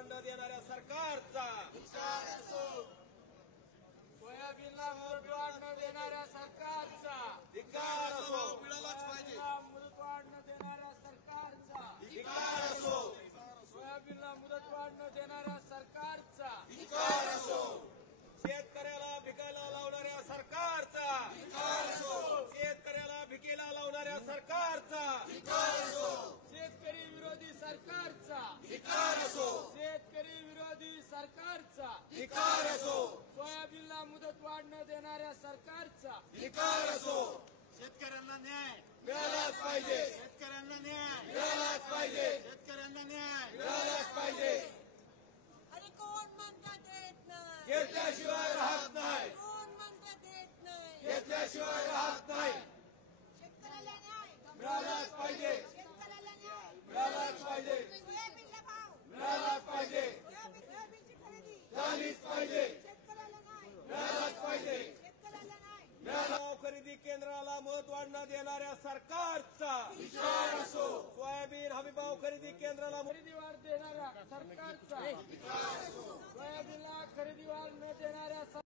मुदतवाढ न देणाऱ्या सरकारचा, सोयाबीनला मुदतवाढ न देणाऱ्या सरकारचा, धिक्कार असो, सोयाबीनला मुदतवाढ न देणाऱ्या सरकारचा, धिक्कार असो, सोयाबीनला मुदतवाढ न देणाऱ्या सरकारचा, धिक्कार असो, शेतकऱ्याला भिकायला लावणाऱ्या सरकारचा, धिक्कार असो, शेतकऱ्याला भिकेला लावणाऱ्या सरकारचा, धिक्कार असो, शेतकरी विरोधी सरकारचा, धिक्कार असो, शेतकरी विरोधी सरकारचा, धिक्कार असो, सोयाबीनला मुदतवाढ न देणाऱ्या सरकारचा, धिक्कार असो, शेतकऱ्यांना न्याय मिळालाच पाहिजे, शेतकऱ्यांना न्याय मिळालाच पाहिजे, शेतकऱ्यांना न्याय मिळालाच पाहिजे. अरे कोण म्हणता देत नाही, घेतल्याशिवाय राहत नाही, कोण म्हणता देत नाही, घेतल्याशिवाय राहत नाही. शेतकऱ्याला न्याय मिळालाच पाहिजे, शेतकऱ्याला न्याय मिळालाच पाहिजे, सोयाबीनला भाव मिळालाच पाहिजे, सोयाबीनची खरेदी झालीच पाहिजे, शेतकऱ्याला न्याय मिळालाच पाहिजे. शेतकऱ्याला न्याय भाव खरेदी केंद्राला मुदतवाढ न देणाऱ्या सरकारचा, धिक्कार असो, सोयाबीन हमीभाव खरेदी केंद्राला खरेदीवाढ देणाऱ्या सरकारचा, सोयाबीनला खरेदीवाढ न देणाऱ्या